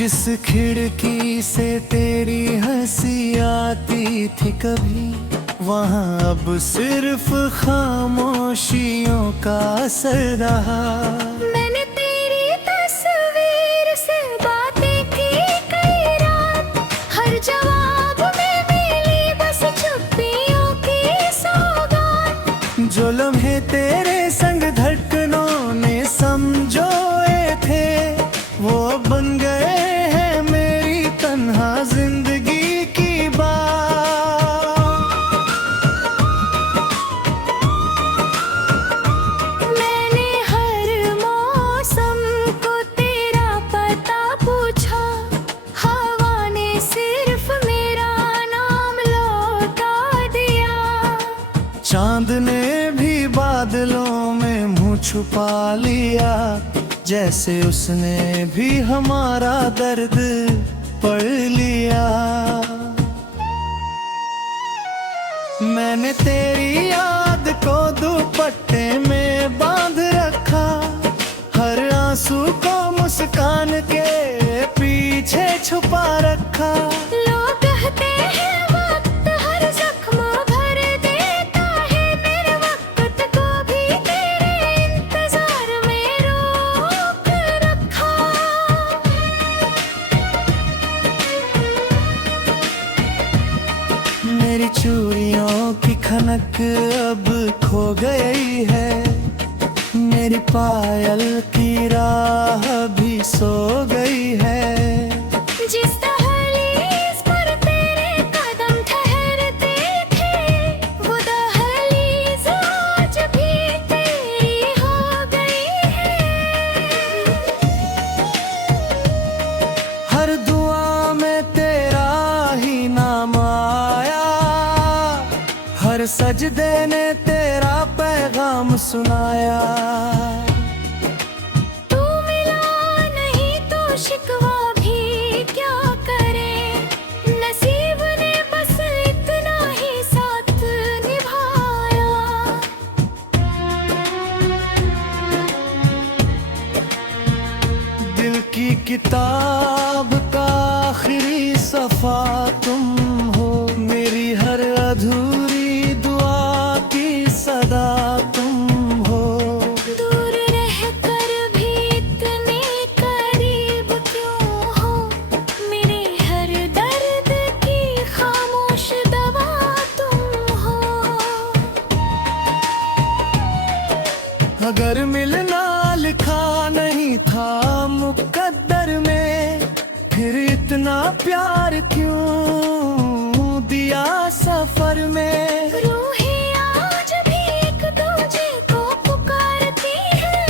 जिस खिड़की से तेरी हंसी आती थी कभी, वहाँ अब सिर्फ खामोशियों का असर रहा। मैंने तेरी तस्वीर से बातें की कई रात, हर जवाब में मिली बस चुप्पियों की सौगात। जो लम्हे तेरे संग धड़कनों ने समझोए थे, वो अब बन गए हैं मेरी तन्हा जिंदगी की बात। मैंने हर मौसम को तेरा पता पूछा, हवा ने सिर्फ मेरा नाम लौटा दिया। चांद ने भी बादलों में मुंह छुपा लिया, जैसे उसने भी हमारा दर्द पढ़ लिया। मैंने तेरी याद को दुपट्टे में बांध रखा, हर आंसू को मुस्कान के पीछे छुपा रखा। लोग कहते हैं वक्त हर जख्म भर देता है, मेरे वक्त को भी तेरे इंतजार में रोक रखा। मेरी चूड़ियों की खनक अब खो गई है, मेरी पायल की राह भी सो गई है। जिस दहलीज पर तेरे कदम ठहरते थे, वो दहलीज आज भी तेरी हो गई है। हर दुआ में तेरा ही नाम आया, हर सजदे ने तेरा पैगाम सुनाया। तू मिला नहीं तो शिकवा भी क्या करे, नसीब ने बस इतना ही साथ निभाया। दिल की किताब का आखिरी सफा तुम हो, मेरी हर अधूरी दुआ की सदा तुम हो। दूर रहकर भी इतने करीब क्यों हो, मेरे हर दर्द की खामोश दवा तुम हो। अगर मिलना लिखा नहीं था मुकद्दर में, फिर इतना प्यार क्यों दिया सफर में। रूहें आज भी एक दूजे को पुकारती है,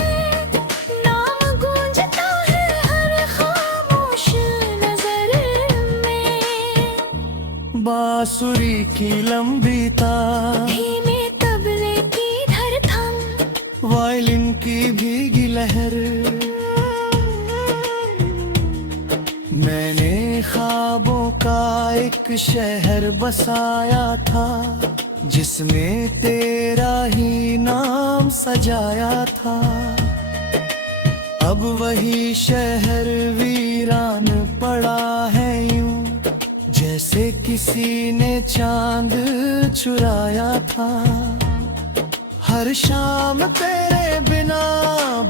नाम गूंजता है हर खामोश नजर में। बांसुरी की लंबी तार, धीमे तबले की धड़कन, वायलिन की भीगी लहर। मैंने ख्वाबों का एक शहर बसाया था, जिसमें तेरा ही नाम सजाया था। अब वही शहर वीरान पड़ा है यूं, जैसे किसी ने चांद चुराया था। हर शाम तेरे बिना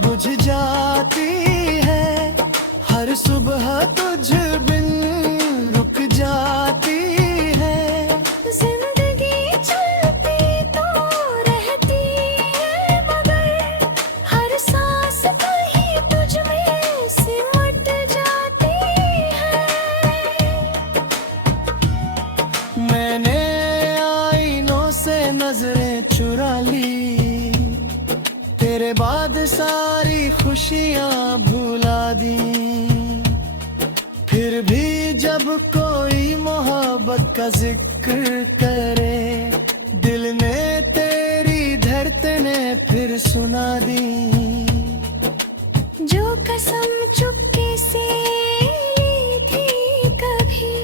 बुझ जाती है, हर सुबह तुझ बिन रुक जाती है। जिंदगी चलती तो रहती है, मगर हर सांस कहीं तुझ में सिमट जाती है। मैंने आईनों से नजरें चुरा ली, तेरे बाद सारी खुशियां भुला दी। फिर भी जब कोई मोहब्बत का जिक्र करे, दिल ने तेरी धड़कनें फिर सुना दी। जो कसम चुपके से ली थी कभी,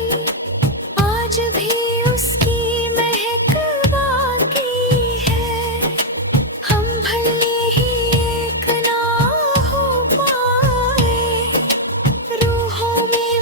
आज भी उसकी महक बाकी है। हम भले ही एक ना हो पाए, रूहों में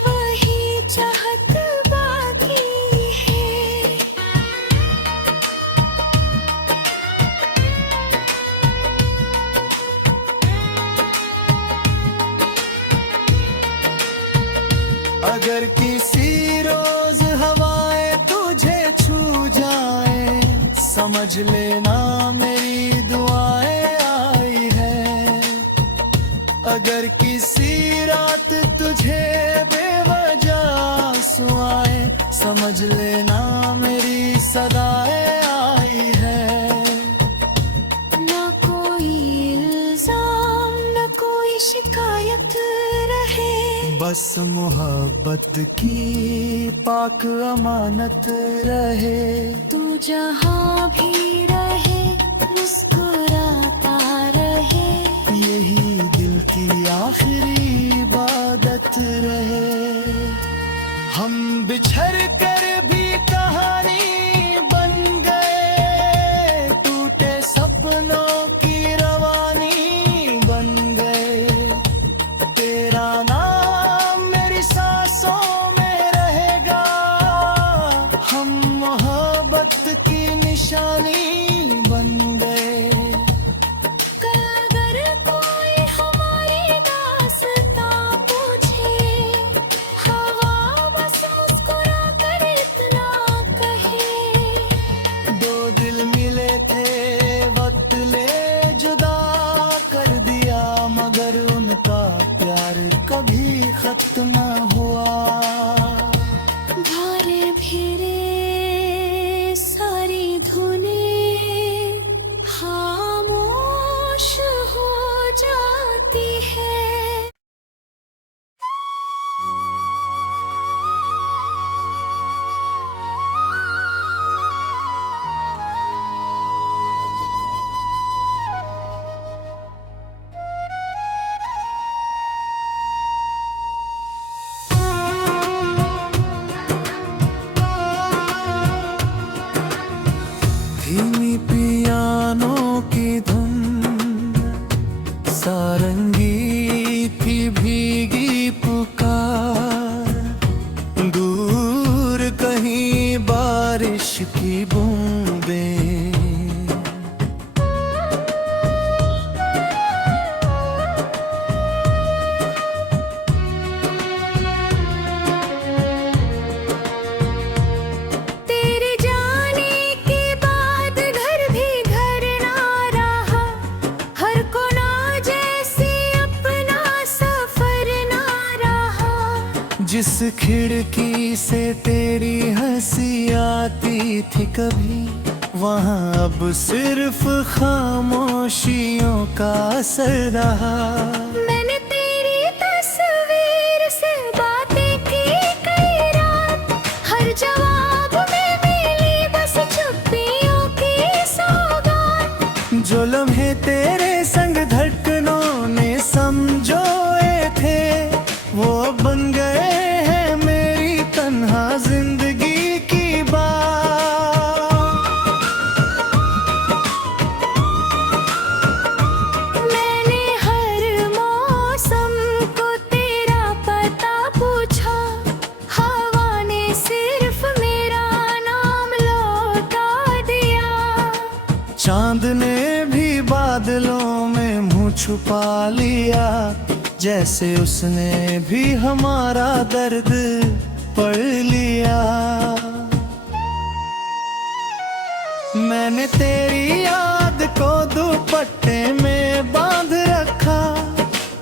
अगर किसी रोज हवाएं तुझे छू जाए, समझ लेना मेरी दुआएं आई है। अगर किसी रात तुझे बेवजह सुआए, समझ लेना मेरी सदाएं आई है। ना कोई इल्जाम न कोई शिकायत रहे, बस मोहब्बत की पाक अमानत रहे। तू जहाँ भी रहे मुस्कुराता रहे, यही दिल की आखिरी इबादत रहे। हम बिछड़ कर भी कहानी बन गए, टूटे सपनों की रवानी बन गए। तेरा नाम मेरी सांसों में रहेगा, हम मोहब्बत की निशानी बन गए। कल अगर कोई हमारी दास्तां पूछे, हवा बस मुस्कुरा कर इतना कहे। दो दिल मिले थे वक्त ले जुदा कर दिया, मगर उनका प्यार कभी खत्म न हुआ। धारे फिरे सारी धुनें खामोश हो जाती है। धीमी पियानो की धुन, सारंगी की भीगी पुकार, दूर कहीं बारिश की बूंदें। तेरे जाने के बाद घर भी घर ना रहा, हर कोना जैसे अपना सफर ना रहा। जिस खिड़की से तेरी हंसी आती थी कभी, वहाँ अब सिर्फ खामोशियों का असर रहा। मैंने तेरी तस्वीर से बातें की कई रात, हर जवाब में मिली बस चुप्पियों की सौगात। जो लम्हे तेरे संग धड़कनों ने समझोए थे, वो बन गए हैं मेरी तन्हा जिंदगी की बात। मैंने हर मौसम को तेरा पता पूछा, हवा ने सिर्फ मेरा नाम लौटा दिया। चांद ने भी बादलों में मुंह छुपा लिया, जैसे उसने भी हमारा दर्द पढ़ लिया। मैंने तेरी याद को दुपट्टे में बांध रखा,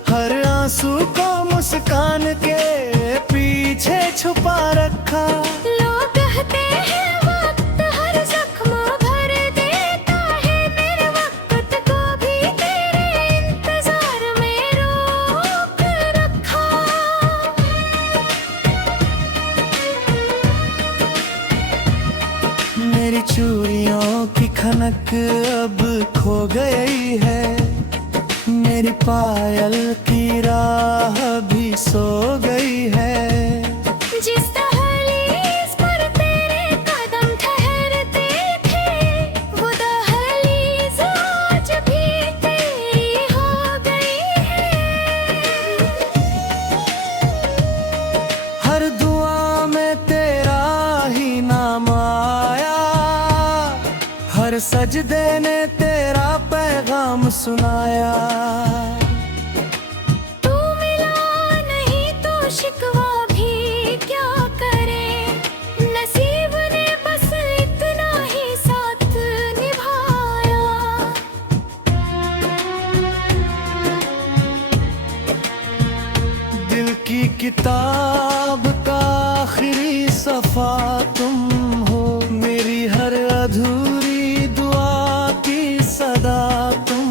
हर आंसू को मुस्कान के पीछे छुपा रखा। लोग कहते हैं वक्त हर जख्म भर देता है, मेरे वक्त को भी तेरे इंतजार में रोक रखा। मेरी चूड़ियों की खनक अब खो गई है, मेरी पायल की राह भी सो गई है। जिस दहलीज पर तेरे कदम ठहरते थे, वो दहलीज आज भी तेरी हो गई है। हर दुआ में तेरा ही नाम आया, हर सजदे ने तेरा पैगाम सुनाया। तू मिला नहीं तो शिकवा भी किताब का आखिरी सफा तुम हो, मेरी हर अधूरी दुआ की सदा तुम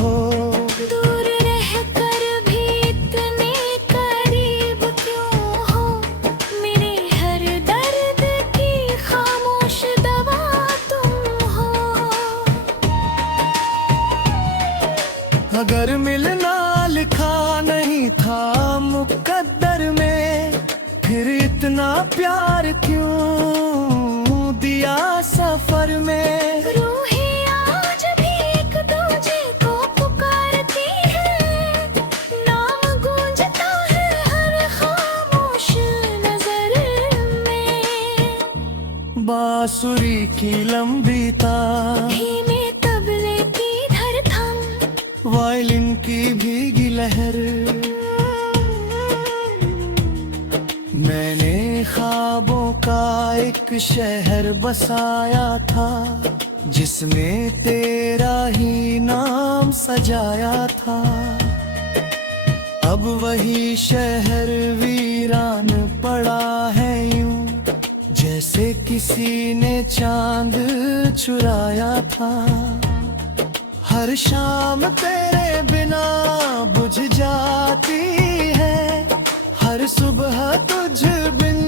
हो। दूर रहकर भी इतने करीब क्यों हो, मेरे हर दर्द की खामोश दवा तुम हो। अगर मिलना लिखा नहीं था मुकद्दर में, फिर इतना प्यार क्यों दिया सफर में। रूहें आज भी एक दूजे को पुकारती है, नाम गूंजता है हर खामोश नजर में। बांसुरी की लंबी तार, धीमे तबले की धड़कन, वायलिन की भीगी लहर। मैंने ख्वाबों का एक शहर बसाया था, जिसमें तेरा ही नाम सजाया था। अब वही शहर वीरान पड़ा है यूं, जैसे किसी ने चांद चुराया था। हर शाम तेरे बिना बुझ जाती है, हर सुबह तुझ बिन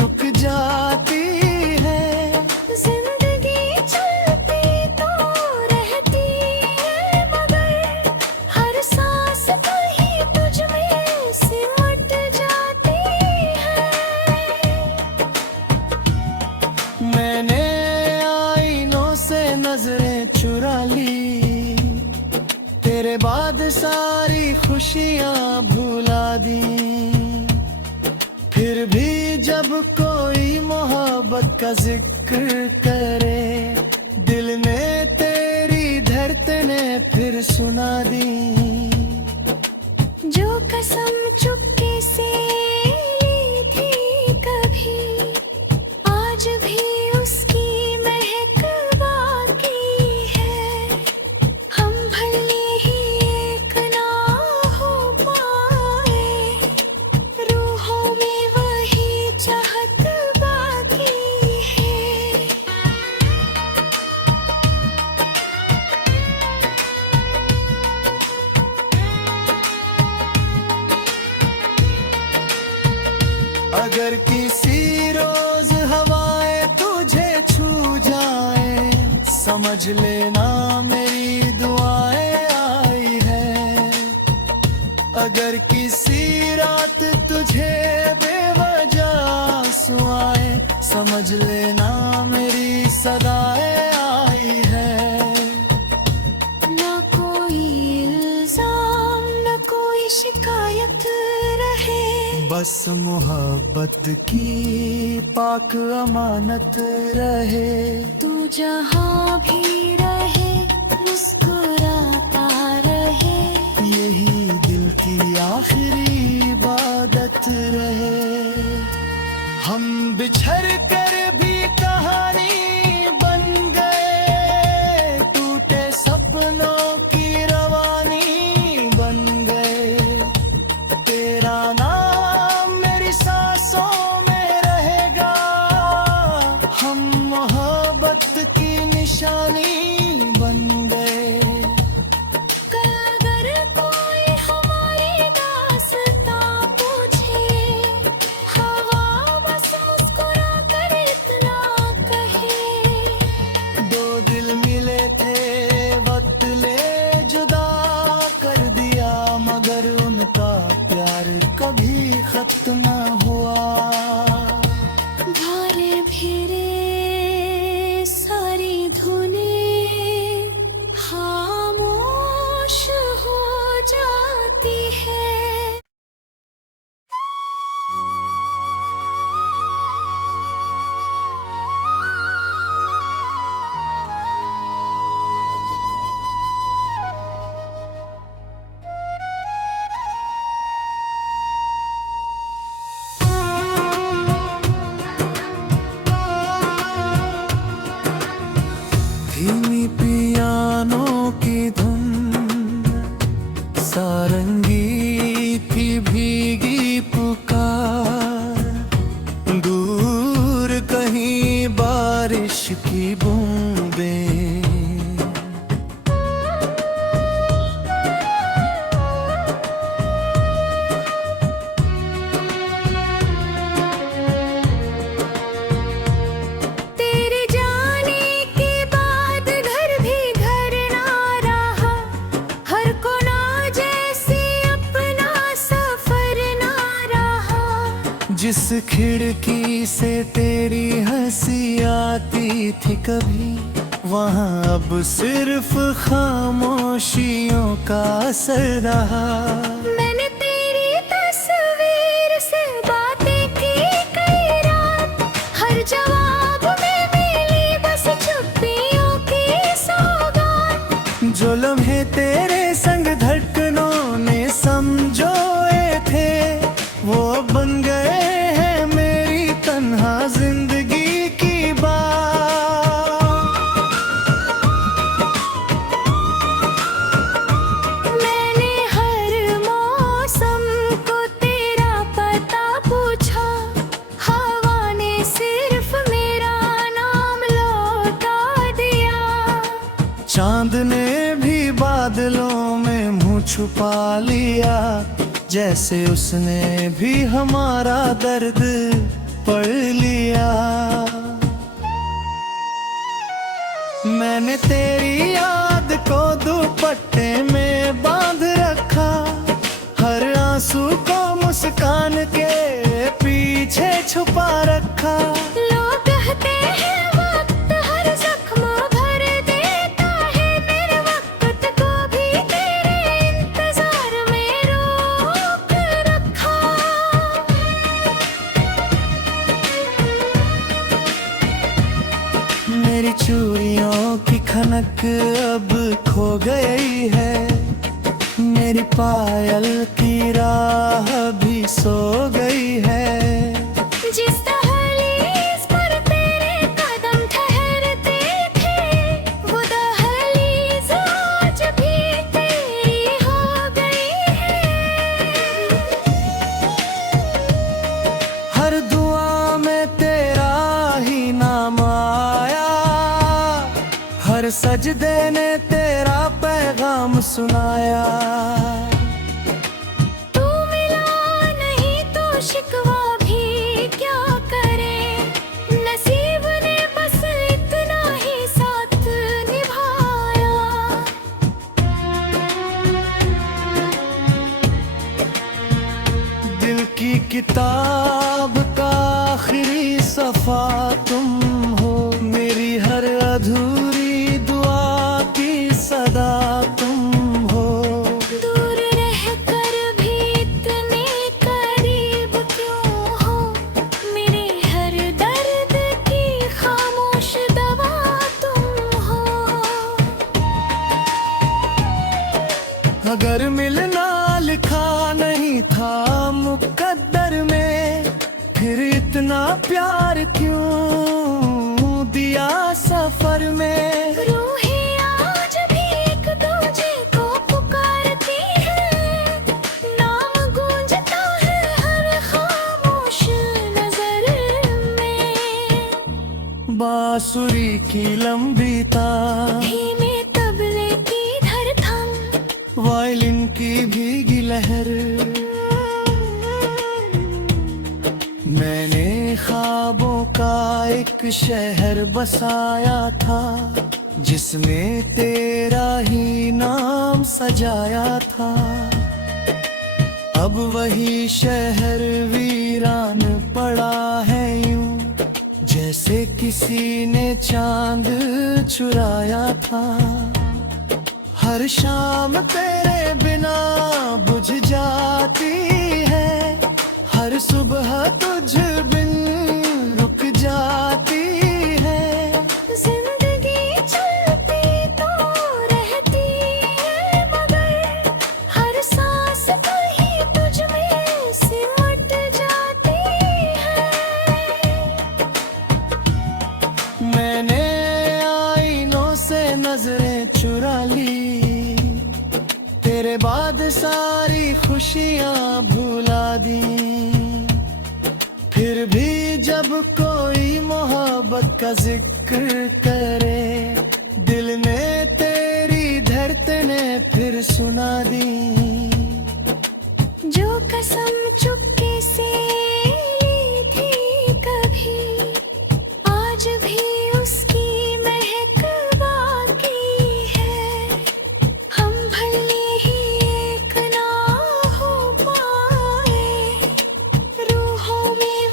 रुक जाती है। जिंदगी चलती तो रहती है, मगर हर सांस कहीं तुझ में सिमट जाती है। मैंने आईनों से नजरें चुरा ली, तेरे बाद सारी खुशियां भुला दी। फिर भी जब कोई मोहब्बत का जिक्र करे, दिल ने तेरी धड़कनें फिर सुना दी। जो कसम चुपके से ली थी कभी, आज भी उसकी महक बाकी है। हम भले ही एक ना हो पाए, रूहों में वही चाहत बाकी है। अगर किसी रोज हवाएं तुझे छू जाए, समझ लेना मेरी दुआएं आई है। अगर किसी रात तुझे बेवजह सुआए, समझ लेना मेरी सदाएं आई है। न कोई इल्जाम न कोई शिकायत रहे, बस मोहब्बत की पाक अमानत रहे। तू जहाँ भी रहे मुस्कुराता रहे, यही दिल की आखिरी इबादत रहे। हम बिछड़ कर भी कहानी बन गए, टूटे सपनों की रवानी बन गए। तेरा नाम मेरी सांसों में रहेगा, हम मोहब्बत की निशानी बन गए। कल अगर कोई हमारी दास्तां पूछे, हवा बस मुस्कुरा कर इतना कहे। दो दिल मिले थे वक्त ले जुदा कर दिया, मगर उनका प्यार कभी खत्म न हुआ। धारे फिरे सारी धुनें खामोश हो जाती है। जिस खिड़की से तेरी हंसी आती थी कभी, वहाँ अब सिर्फ खामोशियों का असर रहा। मैंने तेरी तस्वीर से बातें की कई रात, हर जवाब में मिली बस चुप्पियों की सौगात। जो लम्हे तेरे संग धड़कनों ने समझोए थे, वो अब बन गए हैं मेरी तन्हा जिंदगी की बात। मैंने हर मौसम को तेरा पता पूछा, हवा ने सिर्फ मेरा नाम लौटा दिया। चांद ने भी बादलों में मुंह छुपा लिया, जैसे उसने भी हमारा दर्द पढ़ लिया। मैंने तेरी याद को दुपट्टे में बांध रखा, हर आंसू को मुस्कान के पीछे छुपा रखा। लोग कहते हैं वक्त हर जख्म भर देता है, मेरे वक्त को भी तेरे इंतजार में रोक रखा। मेरी चूड़ियों की खनक अब खो गई है, मेरी पायल की राह भी सो गई है। जिस दहलीज पर तेरे कदम ठहरते थे, वो दहलीज आज भी तेरी हो गई है। हर दुआ में तेरा ही नाम आया, हर सजदे ने तेरा पैगाम सुनाया। तू मिला नहीं तो शिकवा भी क्या करे, नसीब ने बस इतना ही साथ निभाया। दिल की किताब का आखिरी सफा तुम हो, मेरी हर अधूरी दुआ की सदा तुम हो। दूर रहकर भी इतने करीब क्यों हो, मेरे हर दर्द की खामोश दवा तुम हो। अगर मिलना लिखा नहीं था मुकद्दर में, फिर इतना प्यार क्यों दिया सफर में। रूहें आज भी एक दूजे को पुकारती है, नाम गूंजता है हर खामोश नजर में। बांसुरी की लंबी तार, धीमे तबले की धड़कन, वायलिन की भीगी लहर। मैंने ख्वाबों का एक शहर बसाया था, जिसमें तेरा ही नाम सजाया था। अब वही शहर वीरान पड़ा है यूं, जैसे किसी ने चांद चुराया था। हर शाम तेरे बिना बुझ जाती है, हर सुबह तुझ बिन रुक जाती है। जिंदगी चलती तो रहती है, मगर हर सांस कहीं तुझ में सिमट जाती है। मैंने आईनों से नजरें चुरा ली, तेरे बाद सारी खुशियां भुला दी। फिर भी जब कोई मोहब्बत का जिक्र करे, दिल ने तेरी धड़कनें फिर सुना दी। जो कसम चुपके से ली थी कभी, आज भी उसकी महक बाकी है। हम भले ही एक ना हो पाए, रूहों में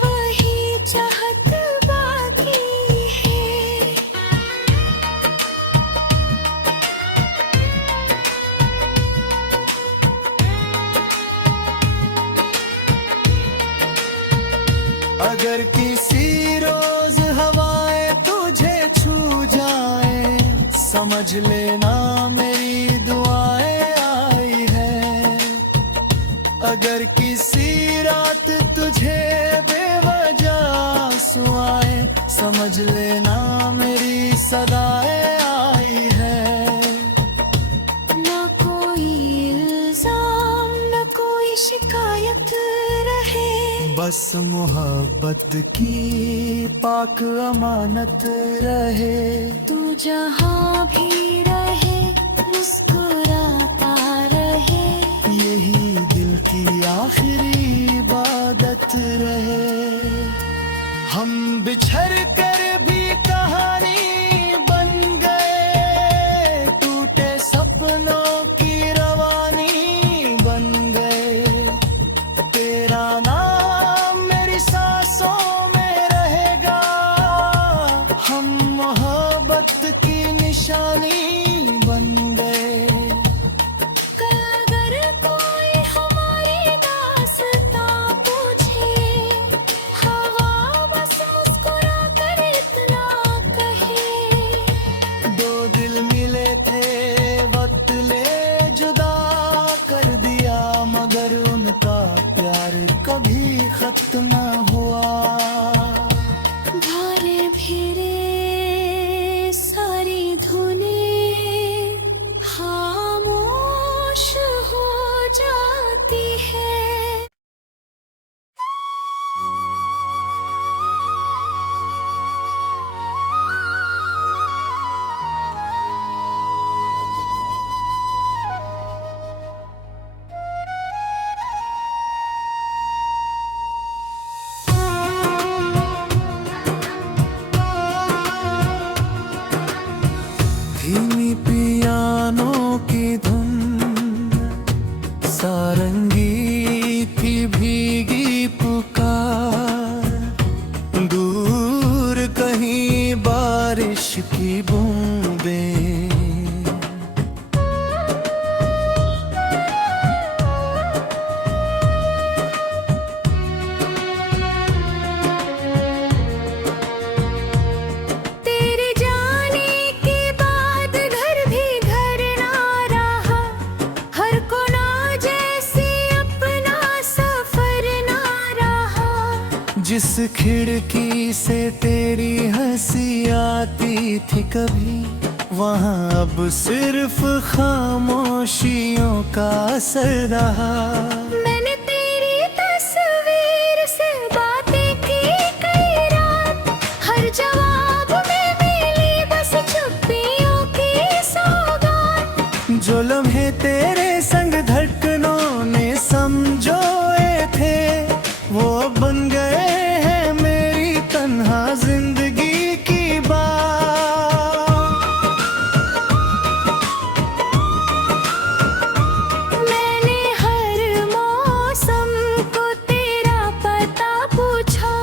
अगर किसी रोज हवाएं तुझे छू जाए, समझ लेना मेरी दुआएं आई है। अगर किसी रात तुझे बेवजह सुआए, समझ लेना मेरी सदाएं आई है। न कोई इल्जाम न कोई शिकायत रहे, बस मोहब्बत की पाक अमानत रहे। तू जहाँ भी रहे मुस्कुराता रहे, यही दिल की आखिरी इबादत रहे। हम बिछड़ कर भी कहानी बन गए, टूटे सपनों की रवानी बन गए। तेरा नाम मेरी सांसों में रहेगा, हम मोहब्बत की निशानी बन गए। कल अगर कोई हमारी दास्तां पूछे, हवा बस मुस्कुरा कर इतना कहे। दो दिल मिले थे वक्त ले जुदा कर दिया, मगर उनका प्यार कभी खत्म न हुआ। धारे फिरे सारी धुनें खामोश हो जाती है। धीमी पियानो की धुन, सारंगी की भीगी पुकार, दूर कहीं बारिश की बूंदें। तेरे जाने के बाद घर भी घर ना रहा, हर कोना जैसे अपना सफर ना रहा। जिस खिड़की से तेरी हंसी आती थी कभी, वहाँ अब सिर्फ खामोशियों का असर रहा। मैंने तेरी तस्वीर से बातें की कई रात, हर जवाब में मिली बस चुप्पियों की सौगात। जो लम्हे तेरे संग धड़कनों ने समझोए थे, वो बन गए हैं मेरी तन्हा जिंदगी की बात। मैंने हर मौसम को तेरा पता पूछा,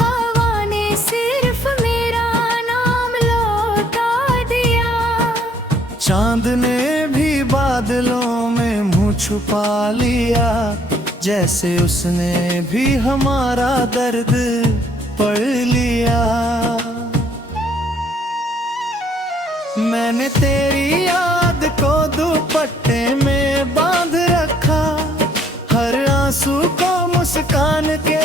हवा ने सिर्फ मेरा नाम लौटा दिया। चांद ने भी बादलों में मुंह छुपा लिया, जैसे उसने भी हमारा दर्द पढ़ लिया। मैंने तेरी याद को दुपट्टे में बांध रखा, हर आंसू को मुस्कान के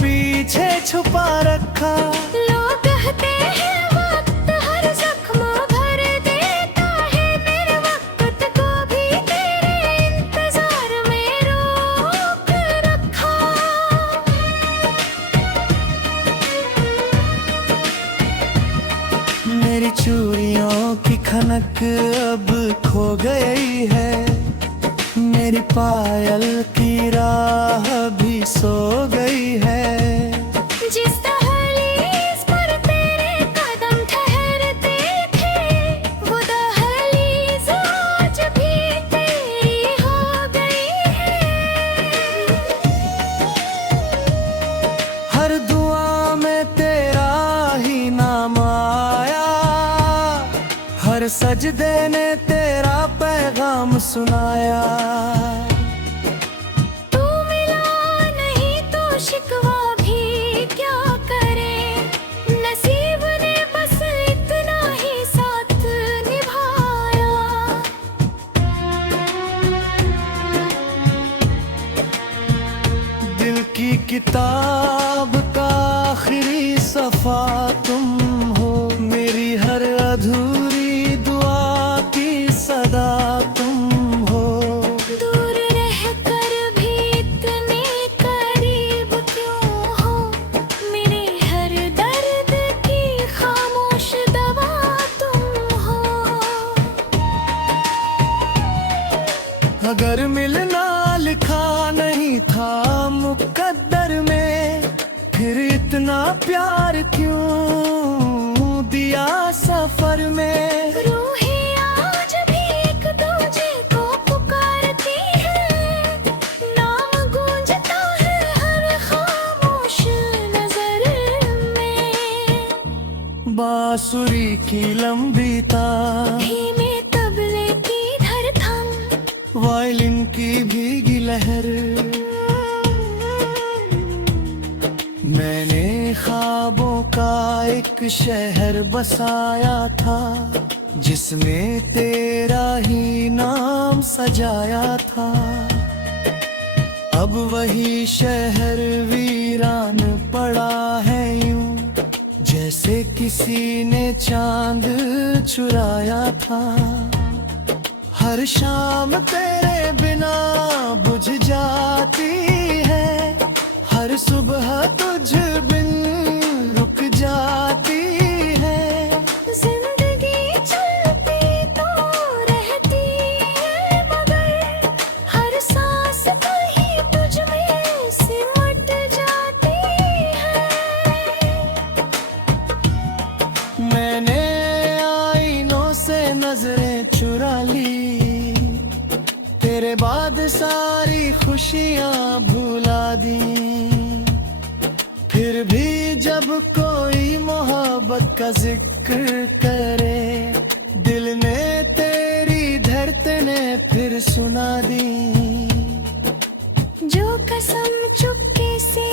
पीछे छुपा रखा। लोग कहते हैं वक्त हर जख्म भर देता है, मेरे वक्त को भी तेरे इंतजार में रोक रखा। मेरी चूड़ियों की खनक अब खो गई है, मेरी पायल की राह भी सो गई है। जिस दहलीज पर तेरे कदम ठहरते थे, वो दहलीज आज भी तेरी हो गई है। हर दुआ में तेरा ही नाम आया, हर सजदे ने तेरा पैगाम सुनाया। तू मिला नहीं तो शिकवा भी किताब का आखिरी सफा तुम हो, मेरी हर अधूरी दुआ की सदा तुम हो। दूर रहकर भी इतने करीब क्यों हो, मेरे हर दर्द की खामोश दवा तुम हो। अगर मिलना लिखा नहीं था मुकद्दर में, फिर इतना प्यार क्यों दिया सफर में। रूहें आज भी एक दूजे को पुकारती है, नाम गूंजता है हर खामोश नजर में। बांसुरी की लंबी तार, धीमे तबले की धड़कन, वायलिन की भीगी लहर, मैंने ख्वाबों का एक शहर बसाया था, जिसमें तेरा ही नाम सजाया था। अब वही शहर वीरान पड़ा है यूं, जैसे किसी ने चांद चुराया था। हर शाम तेरे बिना बुझ जाती है, हर सुबह तुझ बिन रुक जाती है। जिंदगी चलती तो रहती है, मगर हर सांस कहीं तुझ में सिमट जाती है। मैंने आईनों से नजरें चुरा ली, तेरे बाद सारी खुशियां भुला दी। फिर भी जब कोई मोहब्बत का जिक्र करे, दिल ने तेरी धड़कनें फिर सुना दी। जो कसम चुपके से